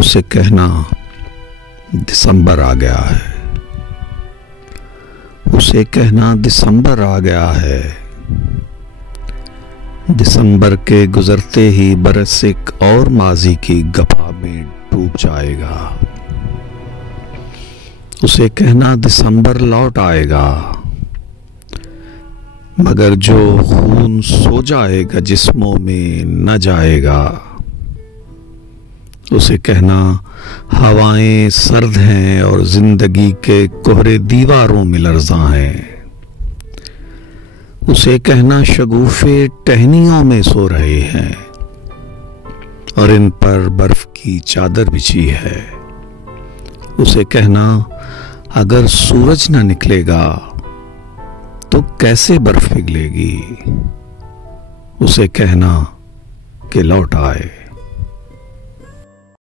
उसे कहना दिसंबर आ गया है। उसे कहना दिसंबर आ गया है। दिसंबर के गुजरते ही बरस एक और माजी की गफा में डूब जाएगा। उसे कहना दिसंबर लौट आएगा, मगर जो खून सो जाएगा जिस्मों में न जाएगा। उसे कहना हवाएं सर्द हैं और जिंदगी के कोहरे दीवारों में लर्ज़ा हैं। उसे कहना शगुफे टहनियों में सो रहे हैं और इन पर बर्फ की चादर बिछी है। उसे कहना अगर सूरज न निकलेगा तो कैसे बर्फ पिघलेगी। उसे कहना कि लौट आए।